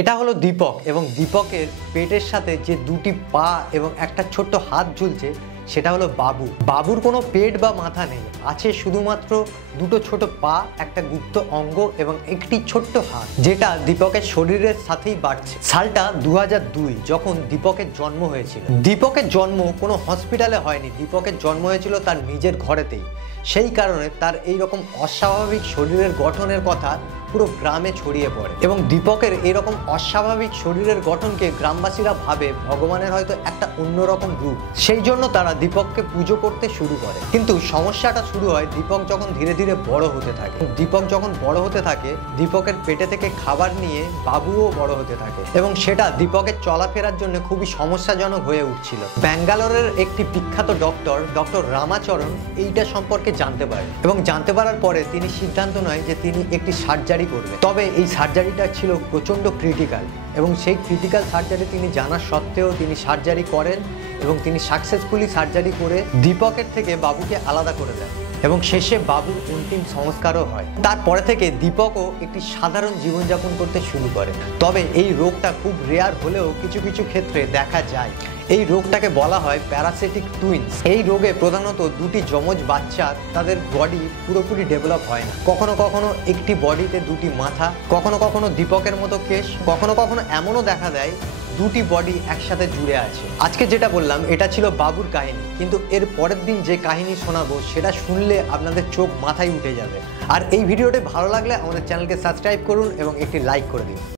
এটা হলো দীপক এবং দীপকের পেটের সাথে যে দুটি পা এবং একটা ছোট্ট হাত ঝুলছে সেটা হলো বাবু। বাবুর কোনো পেট বা মাথা নেই, আছে শুধুমাত্র দুটো ছোট পা, একটা গুপ্ত অঙ্গ এবং একটি ছোট্ট হাত, যেটা দীপকের শরীরের সাথেই বাড়ছে। সালটা 2002, যখন দীপকের জন্ম হয়েছিল। দীপকের জন্ম কোনো হসপিটালে হয়নি, দীপকের জন্ম হয়েছিল তার নিজের ঘরেতেই। সেই কারণে তার এই রকম অস্বাভাবিক শরীরের গঠনের কথা পুরো গ্রামে ছড়িয়ে পড়ে এবং দীপকের এরকম অস্বাভাবিক শরীরের গঠনকে গ্রামবাসীরা ভাবে ভগবানের হয়তো একটা অন্যরকম রূপ। সেই জন্য তারা দীপককে পুজো করতে শুরু করে। কিন্তু সমস্যাটা শুরু হয় দীপক যখন ধীরে ধীরে বড় হতে থাকে। দীপক যখন বড় হতে থাকে, দীপকের পেটে থেকে খাবার নিয়ে বাবুও বড় হতে থাকে এবং সেটা দীপকের চলাফেরার জন্য খুবই সমস্যাজনক হয়ে উঠছিল। ব্যাঙ্গালোরের একটি বিখ্যাত ডক্টর রামাচরণ এইটা সম্পর্কে জানতে পারে এবং জানতে পারার পরে তিনি সিদ্ধান্ত নেয় যে তিনি একটি সার্জারি করবে। তবে এই সার্জারিটা ছিল প্রচণ্ড ক্রিটিক্যাল এবং সেই ক্রিটিক্যাল সার্জারি তিনি জানার সত্ত্বেও তিনি সার্জারি করেন এবং তিনি সাকসেসফুলি সার্জারি করে দীপকের থেকে বাবুকে আলাদা করে দেন এবং শেষে বাবুর অন্তিম সংস্কারও হয়। তারপরে থেকে দীপকও একটি সাধারণ জীবনযাপন করতে শুরু করে। তবে এই রোগটা খুব রেয়ার হলেও কিছু কিছু ক্ষেত্রে দেখা যায়। এই রোগটাকে বলা হয় প্যারাসিটিক টুইনস। এই রোগে প্রধানত দুটি যমজ বাচ্চা তাদের বডি পুরোপুরি ডেভেলপ হয় না। কখনো কখনো একটি বডিতে দুটি মাথা, কখনো কখনো দীপকের মতো কেশ, কখনো কখনো এমনও দেখা দেয় দুটি বডি একসাথে জুড়ে আছে। আজকে যেটা বললাম এটা ছিল বাবুর কাহিনী, কিন্তু এর পরের দিন যে কাহিনী শোনাবো সেটা শুনলে আপনাদের চোখ মাথায় উঠে যাবে। আর এই ভিডিওটি ভালো লাগলে আমাদের চ্যানেলকে সাবস্ক্রাইব করুন এবং একটি লাইক করে দিন।